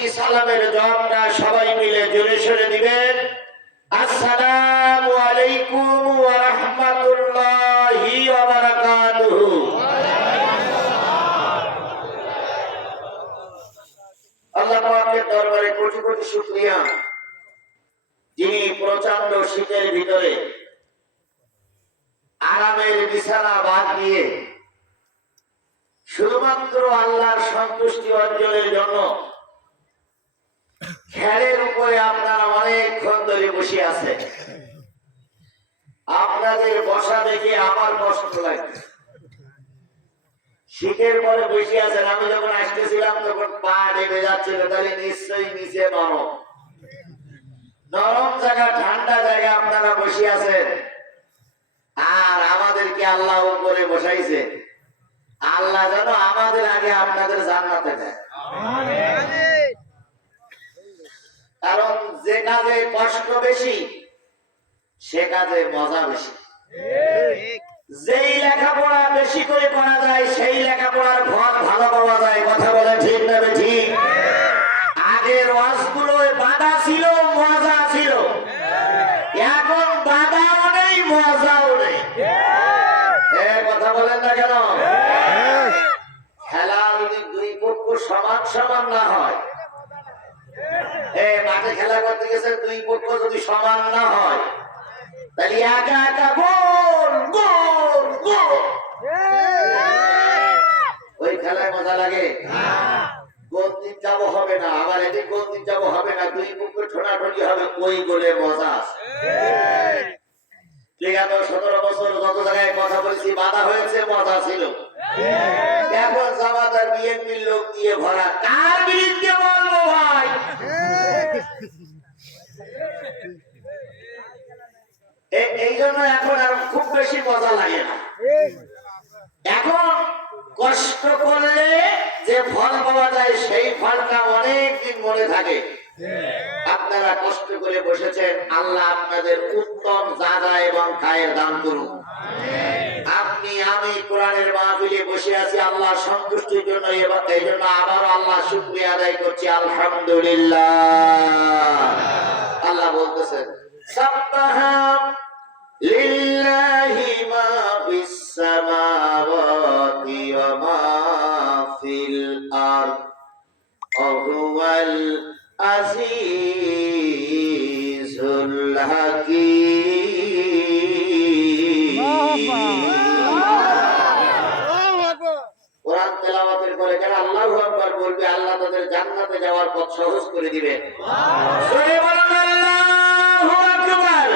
বলছি সালামের জবাবটা সবাই মিলে জোরে সরে দিবেন। আসসালামু আলাইকুম ওয়া রাহমাতুল্লাহি ওয়া বারাকাতুহু। আল্লাহ পাকের দরবারে কোটি কোটি শুকরিয়া, যিনি প্রচন্ড শীতের ভিতরে আরামের বিছানা বাদ দিয়ে শুধুমাত্র আল্লাহর সন্তুষ্টি অর্জনের জন্য খেরের উপরে আপনারা অনেকক্ষণ ধরে বসে আছেন। আপনাদের বসা দেখে আমার কষ্ট লাগে। শীতের পরে বসে আছেন, আমি যখন আসতেছিলাম তখন পা ডেবে যাচ্ছিল, তাহলে নিশ্চয়ই নিচে নরম নরম জায়গা, ঠান্ডা জায়গা আপনারা বসে আছেন। আর আমাদেরকে আল্লাহ উপরে বসাইছে। আল্লাহ যেন আমাদের আগে আপনাদের জান্নাতে দেয়। কারণ যে কাজে কষ্ট বেশি সে কাজে মজা বেশি। যেই লেখাপড়া বেশি করে করা যায় সেই লেখাপড়ার ফল ভালো পাওয়া যায়। কথা বলে ঠিক না ঠিক? আগের ওয়াজগুলোয় বাধা ছিল, মজা ছিল। এখন বাধাও নেই, মজাও নেই। কথা বলেন না কেন? খেলা যদি দুই পক্ষ সমান সমান না হয়, মাঠে খেলা করতে গেছে, দুই পক্ষ যদি সমান না হয়, তাহলে একা একা গোল গোল গোল, ওই খেলায় মজা লাগে? গোল দিন যাবো হবে না, আবার এদিক গোল দিন যাবো হবে না, দুই পক্ষ ঠোনাঠুনি হবে, ওই গোলে মজা আছে। 17 বছর যত জায়গায় কথা বলেছি, বাধা হয়েছে, মজা ছিল। এখন জামাত আর বিএনপির লোক দিয়ে ভরা, কার বিরুদ্ধে বলবো ভাই? এই জন্য এখন আর খুব বেশি মজা লাগে না। এখন কষ্ট করলে যে ফল পাওয়া যায় সেই ফলটা অনেকদিন মনে থাকে। আপনারা কষ্ট করে বসেছেন, আল্লাহ আপনাদের উত্তম জাযা এবং খায়ের দান করুন। আপনি আমি কোরআনের মাহফিলে বসে আছি আল্লাহ সন্তুষ্টির জন্য, এবং এই জন্য আবারও আল্লাহ শুকরিয়া আদায় করছি, আলহামদুলিল্লাহ। আল্লাহ বলতেছেন, সাব্বাহা লিল্লাহি মা ফিস সামাওয়াতি ওয়া মা ফিল আরদ ওয়া হুয়াল আজিজুল হাকীম। কোরআন তেলাওয়াতের পরে যারা আল্লাহু আকবার বলবে, আল্লাহ তাদের জান্নাতে যাওয়ার পথ সহজ করে দিবেন। জোরে বলুন আল্লাহু আকবার।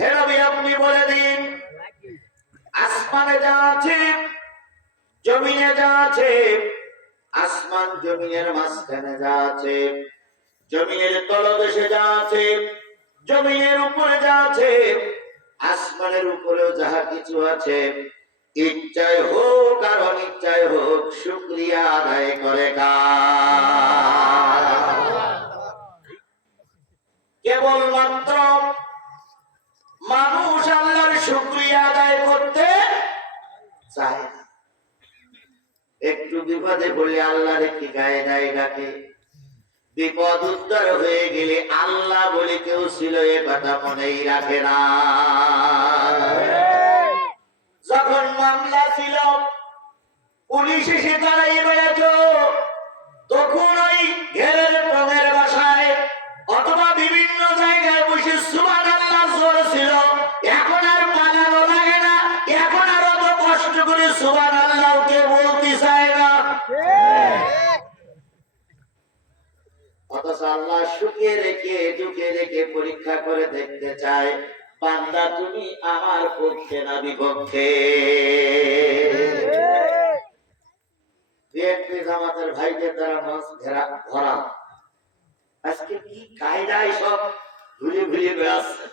হে নবী, আপনি বলে দিন, আসমানে যা আছে, জমিনে যা আছে, আসমান জমিনের মাঝখানে যা আছে, জমিনের তলদেশে যা আছে, জমিনের উপরে যা আছে, আসমানের উপরেও যাহা কিছু আছে, ইচ্ছায় হোক আর অনিচ্ছায় হোক, শুকরিয়া আদায় করে কেবলমাত্র মানুষ আল্লাহর শুকরিয়া আদায় করতে চায় না। একটু বিপদে পড়লে আল্লাহর একটি গায়ে গায়ে ডাকে, বিপদ উদ্ধার হয়ে গেলে আল্লাহ বলে কেউ ছিল এ কথা মনেই রাখে না। যখন মামলা ছিল, পুলিশ এসে দাঁড়াই বেড়াত, তখন ওই ঘেরের টঙের বাসায় অথবা বিভিন্ন জায়গায় বসে সুবহানাল্লাহ জোর ছিল। এখন আর পালানো লাগে না, এখন আর অত কষ্ট করে সুবহানাল্লাহ কে বলতে চায় না। অথচ আল্লাহ সুখে রেখে দুঃখে রেখে পরীক্ষা করে দেখতে চায়, বান্দা তুমি আমার পক্ষে না বিপক্ষে। বিএনপি জামাতের ভাইদের দ্বারা মাছ ধরা, আজকে কি কায়দায় সব ঘুরে ঘুরে বেড়াচ্ছে।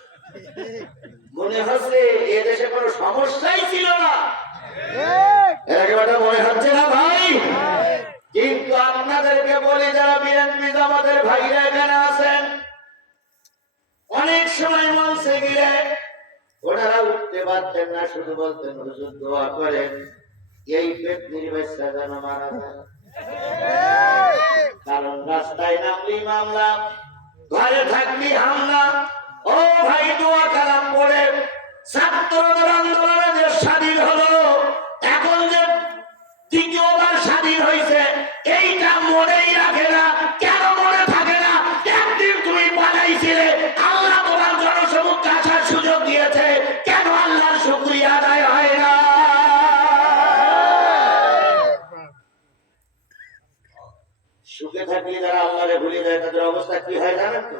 মনে হচ্ছে এদেশে কোনো সমস্যাই ছিল না, একেবারে মনে হচ্ছে না ভাই। কিন্তু আপনাদেরকে বলি, যারা বিএনপি জামাতের ভাইরা এখানে আছেন, অনেক সময় মঞ্চে গিয়ে ওনারা উঠতে পারতেন না, শুধু বলতেন হুজুর দোয়া করেন এই পেট নির্বাচন যেন মারা যায়। থাকলি মামলা, ঘরে থাকলি হামলা। ও ভাই, দোয়া কালাম পড়ে ছাত্রদের আন্দোলনে যে স্বাধীন হলো, এখন যে দ্বিতীয়বার স্বাধীন হয়েছে, এইটা মনেই রাখে না। কেন মনে থাকে না? একদিন তুমি পালাইছিলে, আল্লাহ তোমার জনসমুদ্রে আসার সুযোগ দিয়েছে, কেন আল্লাহর শুকরিয়া আদায় হয় না? সুখে থাকলে যারা আল্লাহরে ভুলে যায় তাদের অবস্থা কি হয় জানেন তো?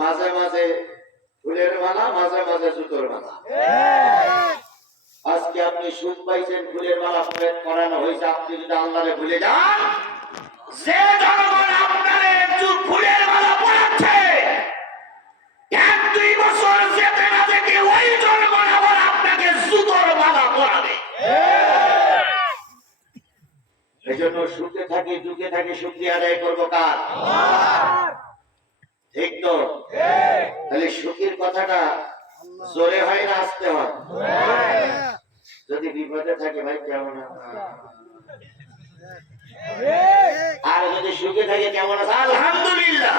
মাঝে মাঝে ফুলের মালা, মাঝে মাঝে জুতোর মালা। আজকে আপনি সুখ পাইছেন, ফুলের মালা পরানো হয়েছে, আপনি যদি আল্লাহরে ভুলে যান, যে জনগণ আপনারে ফুলের মালা পরাচ্ছে, 1-2 বছর যেতে না যেতে ওই জনগণ আবার আপনাকে জুতোর মালা পরাবে। এই জন্য সুখে থাকি দুঃখে থাকি শুকরিয়া আদায় করবো কার? ঠিক তো? তাহলে সুখের কথাটা জোরে হয় না আসতে হয়? যদি বিপদে থাকে ভাই কেমন আর যদি সুখে থাকে কেমন আছে? আলহামদুলিল্লাহ।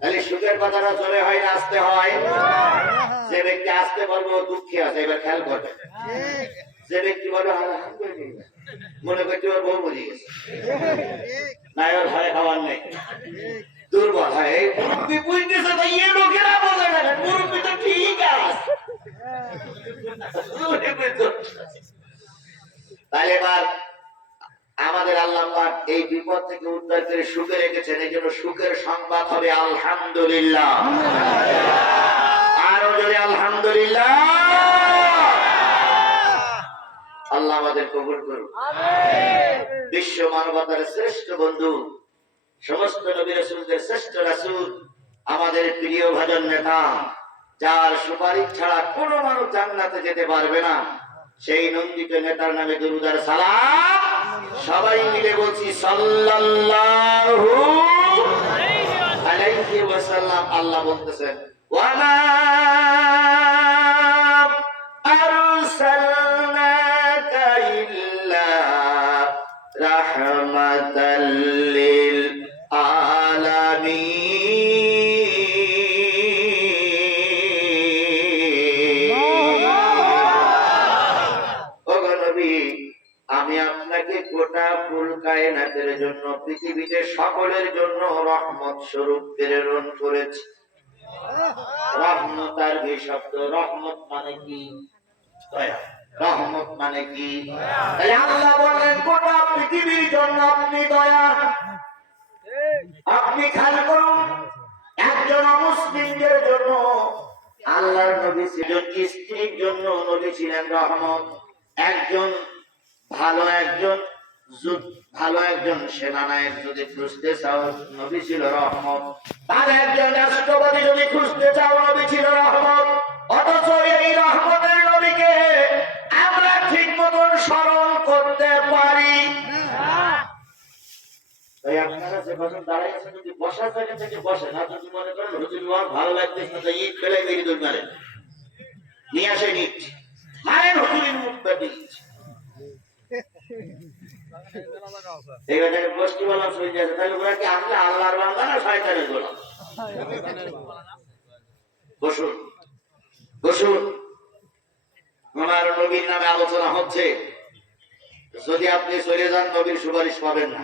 তাহলে সুখের কথাটা জোরে হয় না আসতে হয়? যে ব্যক্তি আসতে বলবো দুঃখে আছে, এবার খেয়াল করবে। যে ব্যক্তি বলবো আলহামদুলিল্লাহ, মনে করতে ওর বউ মরে গেছে, না ওর ঘরে খাবার নেই, দুর্বল হয়। এই মুরব্বী বুঝতেছে তো, এই লোকেরা বলে না মুরব্বী তো ঠিক আছে। তাহলে এবার আমাদের আল্লাহ পাক এই বিপদ থেকে উদ্ধার করে সুখে রেখেছেন, এই জন্য সুখের সংবাদ হবে আলহামদুলিল্লাহ। আরো জোরে আলহামদুলিল্লাহ। আল্লাহ আমাদের কবুল করুন। বিশ্ব মানবতার শ্রেষ্ঠ বন্ধু, সমস্ত নবী রাসূলদের শ্রেষ্ঠ রাসূল, আমাদের প্রিয় ভাজন নেতা, যার সুপারিশ ছাড়া কোনো মানুষ জান্নাতে যেতে পারবে না, সেই নন্দিত নেতার নামে দুরূদ আর সালাম সবাই মিলে বলছি সাল্লাল্লাহু আলাইহি ওয়াসাল্লাম। আল্লাহ বলতেছেন, ওয়া মা আরসালনাকা ইল্লা রাহমাতাল লিল আলামিন। আমি আপনাকে গোটা ফুল কায়নাতের জন্য, পৃথিবীতে সকলের জন্য রহমত স্বরূপ প্রেরণ করেছি। রহমত আরবি শব্দ, রহমত মানে কি? দয়া। রহমত মানে কি? তাই আল্লাহ বলেন গোটা পৃথিবীর জন্য আপনি দয়া। আপনি খেয়াল করুন, একজন অমুসলিমদের জন্য আল্লাহর নবী ছিলেন, স্ত্রীর জন্য নবী ছিলেন রহমত। একজন ভালো একজন সেনানায়ক যদি খুঁজতে চাও, নবী ছিল রহমত। আর একজন রাষ্ট্রপতি যদি খুঁজতে চাও, নবী ছিল রহমত। অথচ এই রহমতের নবীকে আমরা ঠিক মতন স্মরণ করতে পারি। তাই আপনারা যে বছর দাঁড়াই আছেন, যদি বসার জায়গা থেকে বসেন, আর যদি মনে করেন হুজুর ভালো লাগতেছে না, তাই ইট ফেলে বেরিয়ে দৌড় মারেন, নিয়ে আসেন ইট, মারেন হুজুরের মুখ পেটে। গোষ্ঠী বলা চলে যাচ্ছে, তাহলে ওরা কি আসলে আল্লাহর বান্দা না শয়তানের গোলাম? বসুন বসুন, ওনার নবীর নামে আলোচনা হচ্ছে। যদি আপনি চলে যান, নবীর সুপারিশ পাবেন না।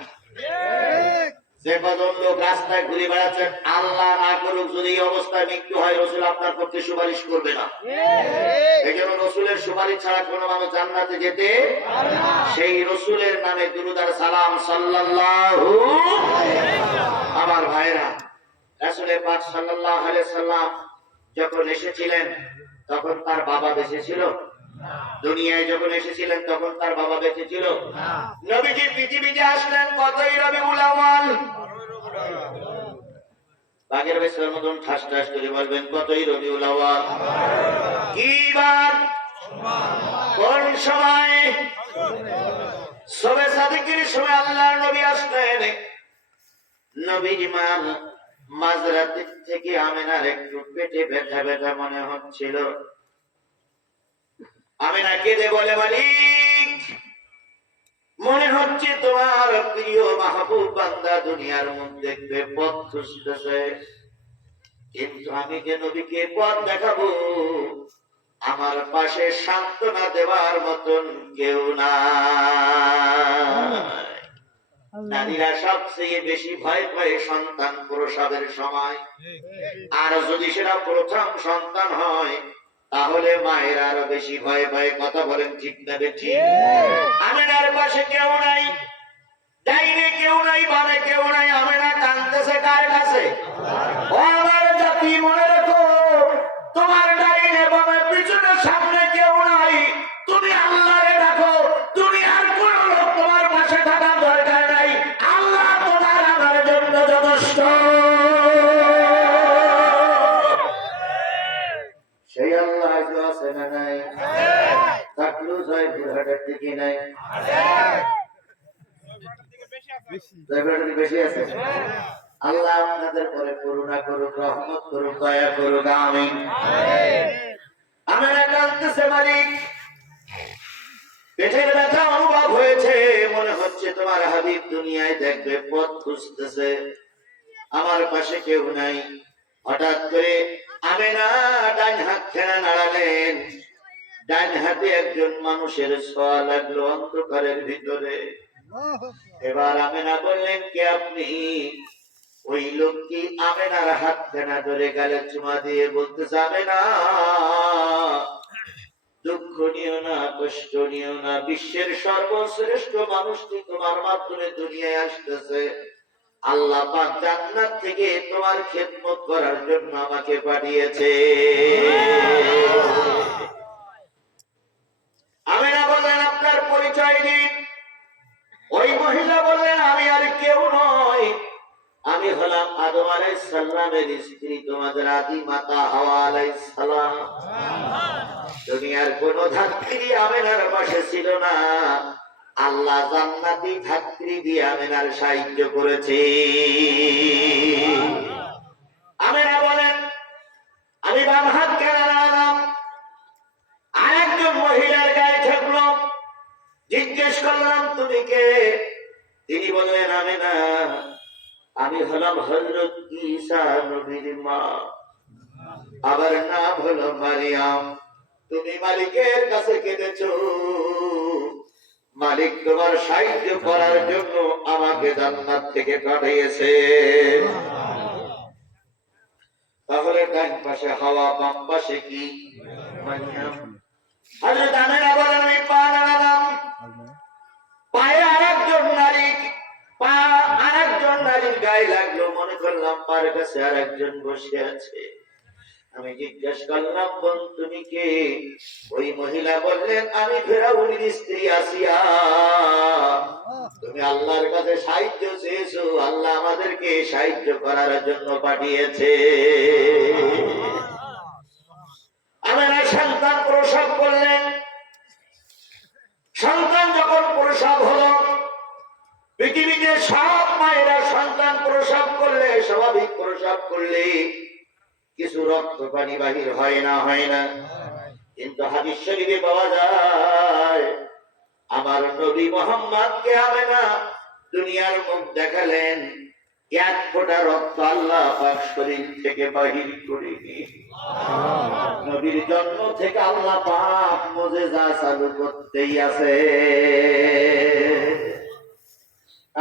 যে কজন লোক রাস্তায় ঘুরে বেড়াচ্ছেন, আল্লাহ না করুক যদি এই অবস্থায় মৃত্যু হয়, রাসূল আপনার পক্ষে সুপারিশ করবে না। এই জন্য রাসূলের সুপারিশ ছাড়া কোনো মানুষ জান্নাতে যেতে পারে না। সেই রাসূলের নামে দুরূদ আর সালাম সাল্লাল্লাহু আমার ভাইরা, রাসূলের পাক সাল্লাল্লাহু আলাইহি সাল্লাম যখন এসেছিলেন তখন তার বাবা বেঁচে ছিল? দুনিয়ায় যখন এসেছিলেন তখন তার বাবা বেঁচে ছিল? নবীজি পৃথিবীতে আসলেন কতই রবিউল আউয়াল? বাগের বেশের মতন ঠাস ঠাস করে বলবেন কতই রবিউল আউয়াল? কি বার? কোন সময়? শবে সাদিকের সময় আল্লাহর নবী আসলেন। নবীর মা মাঝরাত থেকে আমিনার একটু পেটে ব্যথা ব্যথা মনে হচ্ছিল। আমিনা কেঁদে বলে, মালিক মনে হচ্ছে তোমার প্রিয় মাহবুব বান্দা দুনিয়ার মধ্যে দেখবে পথ খুঁজতেছে, কিন্তু আমি যে নবীকে পথ দেখাবো আমার পাশে সান্ত্বনা দেওয়ার মতন কেউ না। নারীরা সবচেয়ে বেশি ভয় পায় সন্তান প্রসবের সময়, আর যদি সেটা প্রথম সন্তান হয় তাহলে মায়ের আরো বেশি ভয় পায়। কথা বলেন ঠিক না বেঠিক? আমেনার পাশে কেউ নাই, ডাইনে কেউ নাই, বামে কেউ নাই, আমেনা কাঁদতেছে কার কাছে? ও আমার জাতি, মনে রাখো তোমার ডাইনে বামে পিছনে সামনে কেউ নাই, তুমি আল্লাহরে ডাকো, দুনিয়ার কোন লোক তোমার পাশে থাকার দরকার নাই, আল্লাহ তোমার আমার জন্য যথেষ্ট। সেই আল্লাহ আজও আছে না নাই? থাকলেও জয়পুরহাটের দিকে নাই, বেশি আছে। আল্লাহ আপনাদের পরে করুণা করুক, রহমত করুক, দয়া করুক, আমিন। আমেনা কাঁদতেছে, মালিক পেটের ব্যথা অনুভব হয়েছে, মনে হচ্ছে তোমার হাবিব দুনিয়ায় দেখবে পথ খুঁজতেছে, আমার পাশে কেউ নাই। হঠাৎ করে আমেনা ডান হাত ঠেনা নাড়ালেন, ডান হাতে একজন মানুষের ছোঁয়া লাগলো অন্ধকারের ভিতরে। এবার আমেনা বললেন, কে আপনি? ওই লোকটি আমেনার হাত ঠেনা ধরে গালে চুমা দিয়ে বলতেছে, আমেনা দুঃখ নিও না, কষ্ট নিও না, বিশ্বের সর্বশ্রেষ্ঠ মানুষটি তোমার মাধ্যমে দুনিয়ায় আসতেছে, আল্লাহ পাক জান্নাত থেকে তোমার খেদমত করার জন্য আমাকে পাঠিয়েছে। আমেনা বললেন, আপনার পরিচয় দিন। ওই মহিলা বললেন, আমি আর কেউ নয়, আমি হলাম আদম আলাইহিস সালামের স্ত্রী, তোমাদের আদি মাতা হাওয়া আলাইহিস সালাম। দুনিয়ার কোন ধাত্রী আমেনার পাশে ছিল না, আল্লাহ জান্নাতি ধাত্রী দিয়ে আমেনার সাহায্য করেছে। আমেনা বলেন, আমি বাম হাত কেনা নাড়ালাম, আরেকজন মহিলার গায়ে ঠেকলো, জিজ্ঞেস করলাম তুমি কে? তিনি বললেন, আমেনা আমি হলাম হযরত ঈসা নবীর মা, আবার নাম হলো মারিয়াম। তুমি মালিকের কাছে কেঁদেছো, মালিক তোমার সাহায্য করার জন্য আমাকে জান্নাত থেকে পাঠিয়েছে। তাহলে ডান পাশে হাওয়া, বাম পাশে কি? মারিয়াম। হযরত আমেনা বলেন, আমি পা নাড়ালাম, পায়ে আরেকজন নারী, পা আরেকজন নারীর গায়ে লাগলো, মনে করলাম পার কাছে আরেকজন বসে আছে। আমি জিজ্ঞেস করলাম, বোন তুমি কে? ওই মহিলা বললেন, আমি ফেরাউনের স্ত্রী আসিয়া। তুমি আল্লাহর কাছে সাহায্য চেয়েছো, আল্লাহ আমাদেরকে সাহায্য করার জন্য পাঠিয়েছে। আমেনা সন্তান প্রসব করলেন। সন্তান যখন প্রসব হলো, পৃথিবীতে সব মায়েরা সন্তান প্রসব করলে, স্বাভাবিক প্রসব করলে কিছু রক্ত পানি বাহির হয় না, হয় না? কিন্তু হাদিস শরীফে পাওয়া যায়, আমার নবী মুহাম্মদকে আমেনা দুনিয়ার মুখ দেখালেন, এক ফোঁটা রক্ত আল্লাহ পাক শরীর থেকে বাহির করেনি। নবীর জন্ম থেকে আল্লাহ পাক মুজিজা চালু করতেই আছে।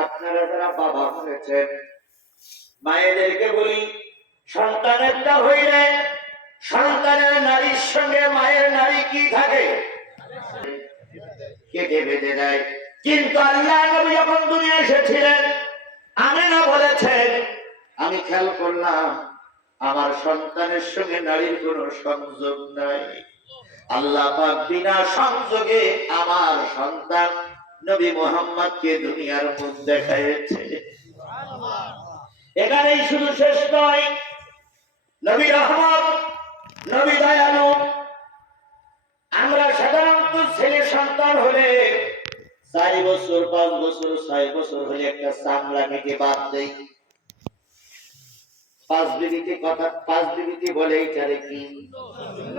আপনারা যারা বাবা হয়েছেন, মায়েদেরকে বলি, সন্তানেরটা হইলে সন্তানের নারীর সঙ্গে মায়ের নারী কি থাকে? কেটে বেঁধে দেয়। কিন্তু আল্লাহ নবী যখন দুনিয়া এসেছিলেন, আমেনা বলেছেন, আমি খেয়াল করলাম আমার সন্তানের সঙ্গে নারীর কোনো সংযোগ নাই, আল্লাহ পাক বিনা সংযোগে আমার সন্তান নবী মুহাম্মদকে দুনিয়ার মুখ দেখাইছে। এখানেই শুধু শেষ নয়, নবী রহমত, নবী দয়ালু। আমরা সাধারণত ছেলে সন্তান হলে 4 বছর 5 বছর 6 বছর হলে একটা চামড়া কেটে বাদ দেই। 5 বিবিতে কথা, 5 বিবিতে বলে এটারে কি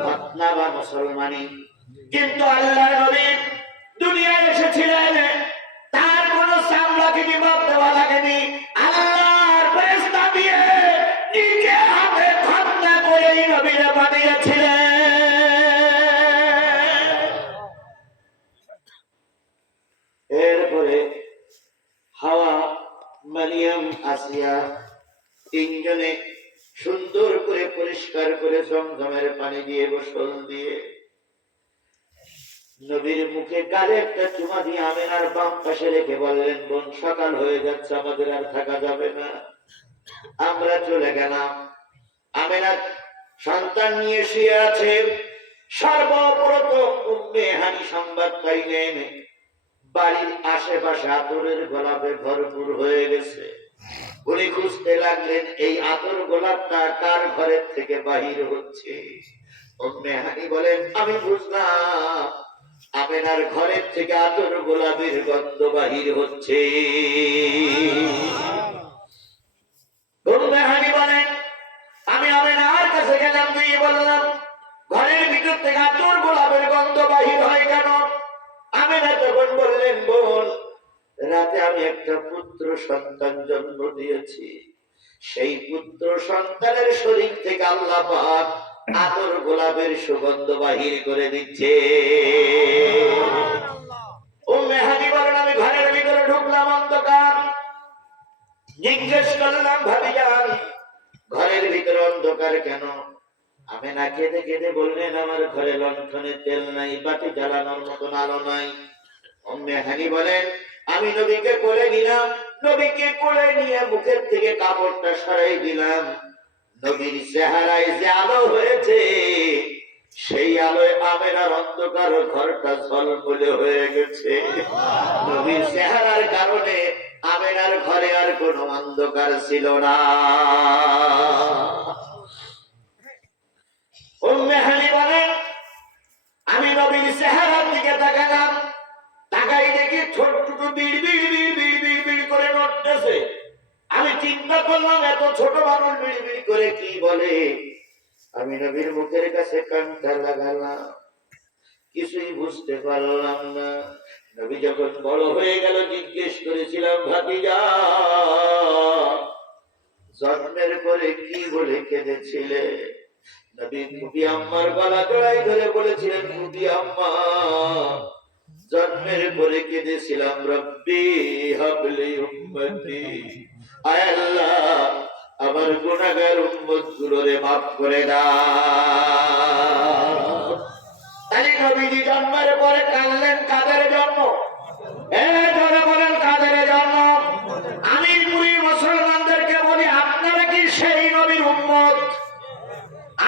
ঘটনা বা মুসলমানি। কিন্তু আল্লাহর নবী দুনিয়ায় এসেছিলেন চামড়াকে নিমক দেওয়া লাগেনি, আল্লাহর ফেরেশতা দিয়ে নিজে হাতে খতনা করে এই নবীকে পাঠিয়েছিলেন। এরপরে হাওয়া, মারিয়াম, আসিয়া তিনজনে সুন্দর করে পরিষ্কার করে জমজমের পানি দিয়ে গোসল দিয়ে নবীর মুখে গালে একটা চুমা দিয়ে আমেনার বাম পাশে রেখে বললেন, বোন সকাল হয়ে যাচ্ছে, আমাদের আর থাকা যাবে না, আমরা চলে গেলাম। আমেনা সন্তান নিয়ে শুয়ে আছে। সর্বপ্রথম উম্মে হানি সংবাদ পাইলেন বাড়ির আশেপাশে আতরের গোলাপে ভরপুর হয়ে গেছে। উনি খুঁজতে লাগলেন এই আতর গোলাপটা কার ঘরের থেকে বাহির হচ্ছে। উম্মে হানি বলেন, আমি বুঝলাম আমেনার ঘরের থেকে আতর গোলাপের গন্ধ বাহির হচ্ছে। উম্মে হানি বলেন, আমি আমেনার কাছে গেলাম, দিয়ে বললাম ঘরের ভিতর থেকে আতর গোলাপের গন্ধ বাহির হয় কেন? আমেনা তখন বললেন, বোন রাতে আমি একটা পুত্র সন্তান জন্ম দিয়েছি, সেই পুত্র সন্তানের শরীর থেকে আল্লাহ পাক আতর গোলাপের সুগন্ধ বাহির করে দিচ্ছে। উম্মে হানি বলেন, আমি ঘরের ভিতরে ঢুকলাম, অন্ধকার। জিজ্ঞেস করলাম, ভাবিজান ঘরের ভিতরে অন্ধকার কেন? আমেনা কেঁদে কেঁদে বললেন, আমার ঘরে লণ্ঠনে তেল নাই, বাতি জ্বালানোর মতন আলো নাই। উম্মে হানি বলেন, আমি নবীকে কোলে নিলাম, নবীকে কোলে নিয়ে মুখের থেকে কাপড়টা সরাই দিলাম। নবীর চেহারায় যে আলো হয়েছে, সেই আলোয় আমেনার অন্ধকার ঘরটা ঝলমলে হয়ে গেছে। নবীর চেহারার কারণে আমেনার ঘরে আর কোনো অন্ধকার ছিল না। উম্মে হানি বলেন, আমি নবীর চেহারার দিকে তাকালাম, তাকাই দেখি ছোট ছোট বিড় বিড় বিড় বিড় বিড় বিড় করে নড়তেছে। আমি চিন্তা করলাম এত ছোট মানুষ বিড় বিড় করে কি বলে। আমি নবীর মুখের কাছে কানটা লাগালাম, কিছুই বুঝতে পারলাম না। নবী যখন বড় হয়ে গেল জিজ্ঞেস করেছিলাম, ভাতিজা জন্মের পরে কি বলে কেঁদেছিলে? নবী ফুপি আম্মার গলা জড়াই ধরে বলেছিলেন, ফুপি আম্মা জন্মের পরে কেঁদেছিলাম, রব্বি হাবলি উম্মতি, আয় আল্লাহ আমার গুনাহগার উম্মত গুলোরে মাফ করে দাও। তাই নবীজি জন্মের পরে কাঁদলেন কাদের জন্য? বলেন কাদের জন্য? আমি পুরী মুসলমানদেরকে বলি, আপনারা কি সেই নবীর উম্মত?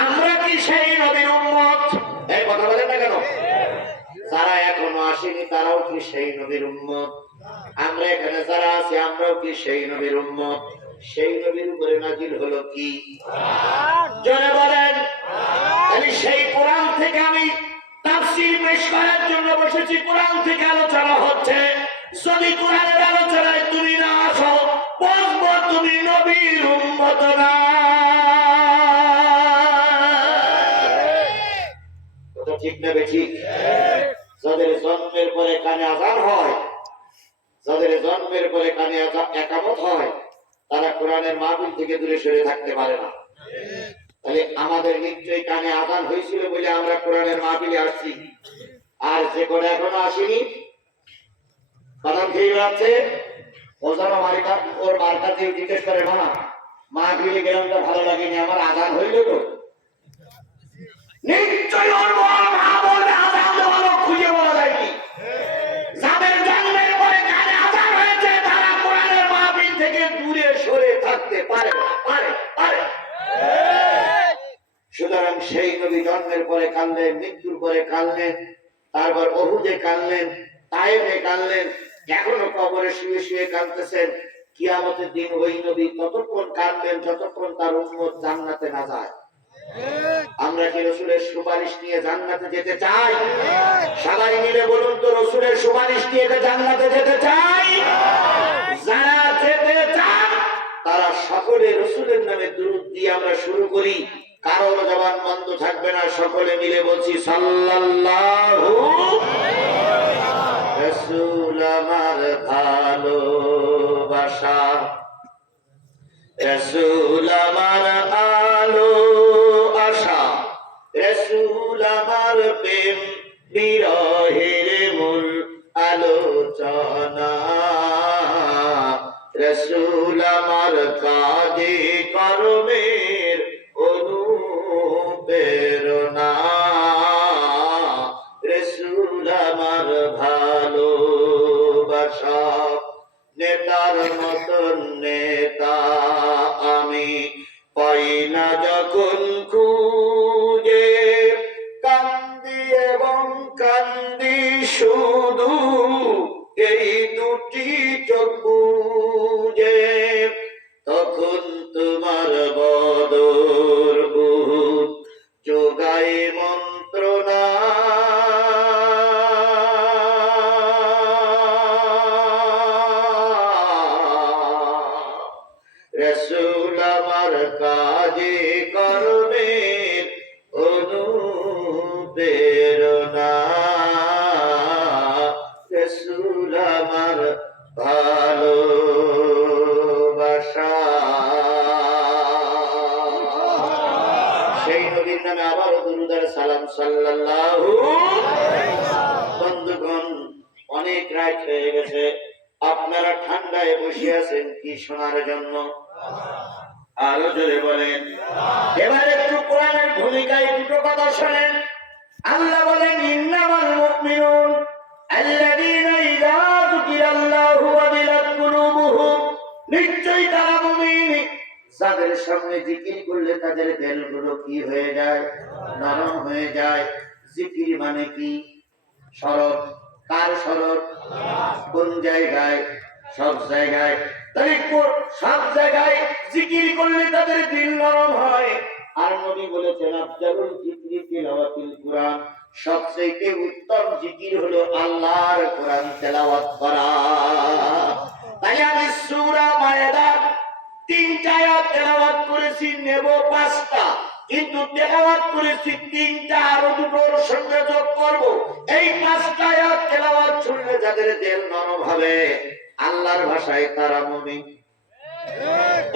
আমরা কি সেই নবীর উম্মত? এই কথা বলেন না কেন? যারা এখনো আসেনি তারাও কি সেই নবীর উম্মত? আমরা এখানে যারা আছি আমরাও কি সেই নবীর উম্মত? সেই নবীর উপরে নাজিল হলো কি? জোরে বলেন। তাহলে সেই কোরআন থেকে আমি তাফসীর পেশ করার জন্য বসেছি, কোরআন থেকে আলোচনা হচ্ছে। যদি কোরআনের আলোচনায় তুমি না আসো, বলবো তুমি নবীর উম্মত না। ঠিক না বেঠিক? যাদের জন্মের পরে কানে আযান হয়, যাদের জন্মের পরে কানে একামত হয়, তারা কোরআনের মাহফিল থেকে দূরে সরে থাকতে পারে না। তাহলে আমাদের নিশ্চয়ই কানে আযান হয়েছিল বলে আমরা কোরআনের মাহফিলে আসছি। আর যে করে এখনো আসেনি, বাদাম খেয়ে বেড়াচ্ছে, ও যেন ওর মার্কা দিয়ে জিজ্ঞেস করে, না মাহফিলে গেলাম তো ভালো লাগেনি, আমার আযান হইল তো। নিশ্চয়ই ওর মা বলবে আযান দেওয়ানো খুঁজে বলা যায়নি। যাদের জন্মের পরে কানে আযান হয়েছে তারা কোরআনের মাহফিল থেকে দূরে সরে থাকতে পারে না, পারে। সুতরাং সেই নবী জন্মের পরে কাঁদলেন, মৃত্যুর পরে কাঁদলেন, তারপর উহুদে কাঁদলেন, তায়েফে কাঁদলেন, এখনো কবরে শুয়ে শুয়ে কাঁদতেছেন। কিয়ামতের দিন ওই নবী ততক্ষণ কাঁদবেন যতক্ষণ তার উম্মত জান্নাতে না যায়। আমরা কি রাসূলের সুপারিশ নিয়ে জান্নাতে যেতে চাই? সবাই মিলে বলুন তো, রাসূলের সুপারিশ নিয়ে জান্নাতে যেতে চাই? যারা যেতে চান তারা সকলে রাসূলের নামে দুরূদ দিয়ে আমরা শুরু করি, কারোর জবান বন্ধ থাকবে না। সকলে মিলে বলছি সাল্লাল্লাহু। রসুল আমার ভালোবাসা, রসুল আমার আলো আশা, রসুল আমার প্রেম বিরহের মূল আলোচনা, রসুল আমার কাজে কর্মের অনুপ্রেরণা, রসুল আমার ভালোবাসা। নেতার মতন নেতা আমি পাই না যখন খুঁজে, কান্দি এবং কান্দি শুধু এই দুটি চোখ বুজে, তখন তোমার বদর বুক যোগায় মন্ত্রণা, রসুল আমার কাজে কর্মের অনুপ্রেরণা, রসুল আমার ভালোবাসা। সেই নবীর নামে আবারও দুরূদ আর সালাম সাল্লাল্লাহু। বন্ধুগণ, অনেক রাত হয়ে গেছে, আপনারা ঠান্ডায় বসে আছেন কি শোনার জন্য? আরো জোরে বলেন। এবার একটু কোরআনের ভূমিকায় দুটো কথা শোনেন। আল্লাহ বলেন, ইন্নামাল মুমিনুন আল্লাযীনা ইযা যুকিরাল্লাহু ওয়াজিলাত কুলুবুহুম, নিশ্চয়ই তারা মুমিন যাদের সামনে জিকির করলে তাদের দিলগুলো কি হয়ে যায়? নরম হয়ে যায়। জিকির মানে কি? শরৎ। কার শরৎ? কোন জায়গায়? সব জায়গায়। তাই সব জায়গায় জিকির করলে তাদের দিল নরম হয়। আর নবী বলেছেন, আফজালুল যিকরি তিলাওয়াতুল কুরআন, সবচেয়ে উত্তম জিকির হলো আল্লাহর কোরআন তেলাওয়াত করা। তাই আমি সূরা মায়েদা 3টা আয়াত তেলাওয়াত করেছি, নেব 5টা, কিন্তু তেলাওয়াত করেছি 3টা, আরো দুটোর সঙ্গে যোগ করব। এই 5টা আয়াত তেলাওয়াত শুনলে যাদের দিল নরম হবে, আল্লাহর ভাষায় তারা মুমিন।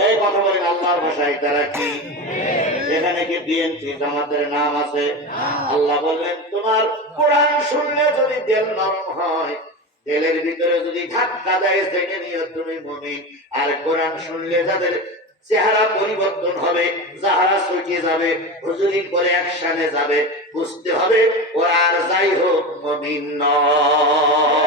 এই কথা বলেন, আল্লাহর ভাষায় তারা কি? এখানে কি বিএনপি জামাতের নাম আছে? আল্লাহ বললেন, তোমার কোরআন শুনলে যদি দিল নরম হয়, দিলের ভিতরে যদি ধাক্কা দেয়, জেনে নিও তুমি মুমিন। আর কোরআন শুনলে যাদের চেহারা পরিবর্তন হবে, চেহারা চুটিয়ে যাবে, হুজুরি করে একসাথে যাবে, বুঝতে হবে ওরা আর যাই হোক মুমিন নয়।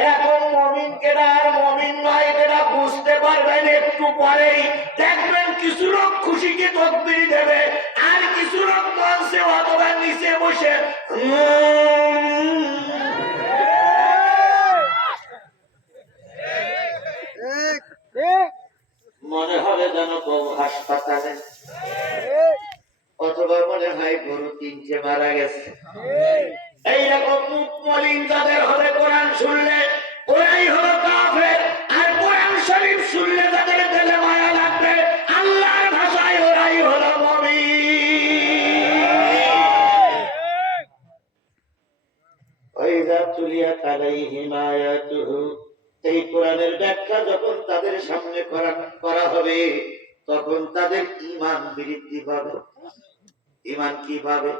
এরকম মুমিন কেডা আর মুমিন নয় এটা বুঝতে পারবেন একটু পরেই। দেখবেন কিছু লোক খুশিকে তাকবীর দেবে, আর কিছু লোক মঞ্চে অথবা নিচে বসে মনে হবে যেন বউ হাসপাতালে, অথবা মনে হয় গরু 3টে মারা গেছে। এইরকম মুখ মলিন যাদের হবে কোরআন শুনলে, ওরাই হলো কাফের। আর কোরআন শরীফ শুনলে যাদের দিলে মায়া লাগবে, আল্লাহর ভাষায় ওরাই হলো মুমিন। ওয়াইযা তুলিয়াত আলাইহিম আয়াতুহু, এই কোরআনের ব্যাখ্যা যখন তাদের সামনে করা হবে, তখন তাদের ঈমান বৃদ্ধি পাবে। ঈমান কিভাবে?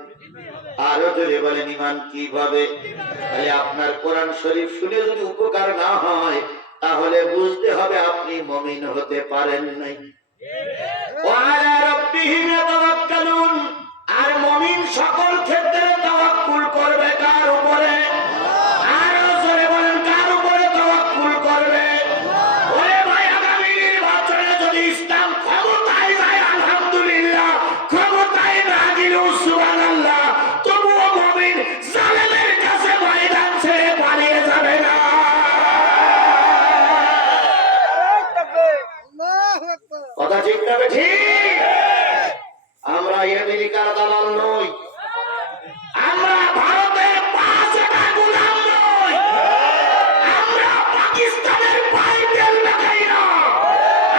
আরো জোরে বলেন, ঈমান কিভাবে? তাহলে আপনার কোরআন শরীফ শুনে যদি উপকার না হয়, তাহলে বুঝতে হবে আপনি মুমিন হতে পারেন নাই। ওয়ালা রাব্বিহিম ইয়াতাওয়াক্কালুন, আর মুমিন সকল ক্ষেত্রে তাওয়াক্কুল করবে কার উপরে? আরো জোরে বলেন, কার উপরে তাওয়াক্কুল করবে? ওরে ভাই, আগামী নির্বাচনে যদি ইসলাম ক্ষমতায় যায়, আলহামদুলিল্লাহ, ক্ষমতায় না গেলেও সুবহানাল্লাহ, তবুও মুমিন জালেমের কাছে ময়দান ছেড়ে পালিয়ে যাবে না। কথা ঠিক না ঠিক? আমরা আমেরিকার দালাল নই, আমরা ভারতের 5 টাকা গোলাম নই, আমরা পাকিস্তানের পায়ে তেল লাগাই না,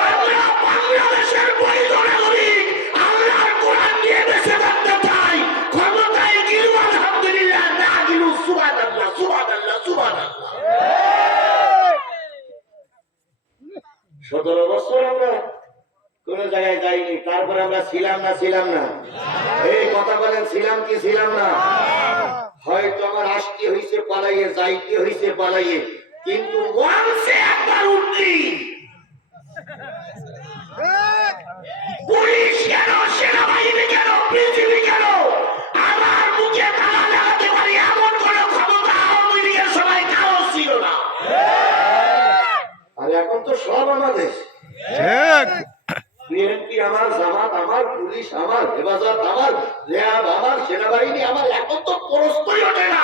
আমরা বাংলাদেশের বৈধ নাগরিক, আল্লাহর কোরআন নিয়ে বেঁচে থাকতে চাই। ক্ষমতায় গেলেও আলহামদুলিল্লাহ, না গেলেও সুবহানাল্লাহ। 17 বছর আমরা কোন জায়গায় যাইনি, তারপরে আমরা ছিলাম না এই কথা বলেন, ছিলাম কি ছিলাম না? হয়তো আমার আসতে হয়েছে পালাইয়ে, যাইতে হয়েছে পালাইয়ে, কিন্তু মঞ্চে একবার উঠলি পুলিশ কেন, সেনাবাহিনী কেন, পৃথিবী কেন আমার মুখে তালা লাগাতে পারি এমন কোন ক্ষমতা আওয়ামী লীগের সময় কারো ছিল না। আর এখন তো সব আমাদের, বিএনপি আমার, জামাত আমার, পুলিশ আমার, হেফাজত আমার, র্যাব আমার, সেনাবাহিনী আমার, এখন তো প্রশ্নই ওঠে না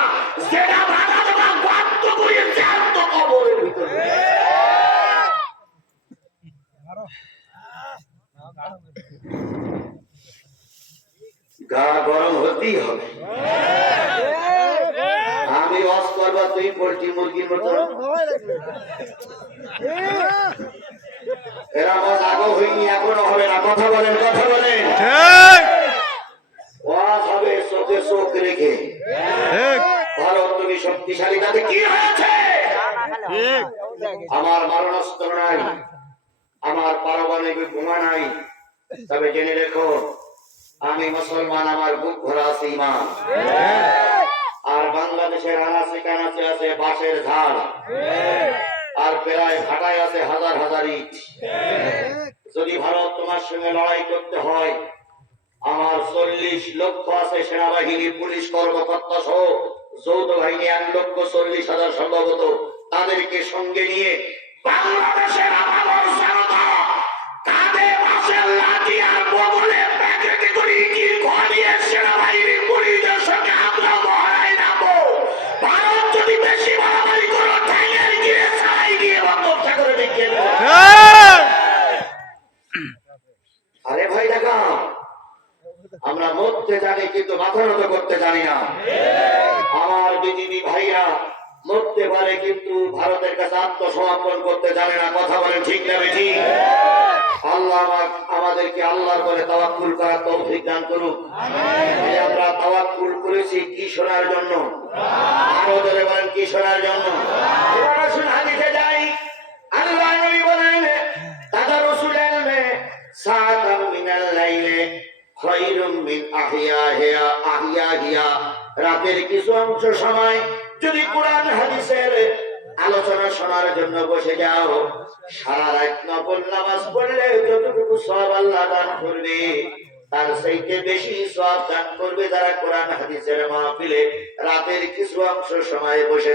সেটা বাধা দেওয়া গর্ত করে জ্যান্ত কবরের ভিতরে। গা গরম হতেই হবে। আমি ওয়াজ করবা, তুই পোল্ট্রি মুরগির মতো। এরা ওয়াজ আগেও হয়নি, এখনো হবে না। কথা বলেন, কথা বলেন। ওয়াজ হবে চোখে চোখ রেখে। ভারত তুমি শক্তিশালী, তাতে কি হয়েছে? আমার মারণাস্ত্র নাই, আমার পারমাণবিক বোমা নাই, তবে জেনে রেখো আমি মুসলমান, আমার বুক ভরা আছে ঈমান। আর বাংলাদেশের আনাচে কানাচে আছে বাঁশের ঝাড়, আর প্রায় ভাটায় আছে হাজার হাজার ইট। যদি ভারত তোমার সঙ্গে লড়াই করতে হয়, আমার 40 লক্ষ আছে সেনাবাহিনী, পুলিশ কর্মকর্তা সহ যৌথ বাহিনী 1,40,000 সম্ভবত, তাদেরকে সঙ্গে নিয়ে বাংলাদেশের আপামর জনতা কাঁধে বাঁশের লাঠি আর বগলে প্যাকেটে করে কি ঘনিয়ে সেনাবাহিনী পুলিশের সঙ্গে আমরা মহড়ায় নামবো। ভারত যদি বেশি মারামারি করো, ঠ্যাঙের গিয়ে ছাই দিয়ে বন্ধ করে দেখিয়ে দেবে। আরে ভাই দেখা, আমরা মরতে জানি কিন্তু মাথা নত করতে জানি না। আমার বিজিবি ভাইরা মরতে পারে কিন্তু ভারতের কাছে আত্মসমর্পণ করতে জানে না। কথা বলেন ঠিক না বেঠিক? আল্লাহ আমাদেরকে আল্লাহর বলে তাওয়াক্কুল করার তৌফিক দান করুক। আমরা তাওয়াক্কুল করেছি কি শোনার জন্য? আরো ধরে বলেন কি শোনার জন্য? হাদিসে যাই, আল্লাহ নবী বলেন তাদা রাসূলের মে সাআতাম মিনাল লাইলে খায়রুম মিন আহিয়াহিয়া। রাতের কিছু অংশ সময় যদি কোরআন হাদিসের আলোচনা শোনার জন্য বসে যাও, সারা রাত নফল নামাজ পড়লে যতটুকু সওয়াব আল্লাহ দান করবে, তার চাইতে বেশি সওয়াব দান করবে যারা কোরআন হাদিসের মাহফিলে রাতের কিছু অংশ সময় বসে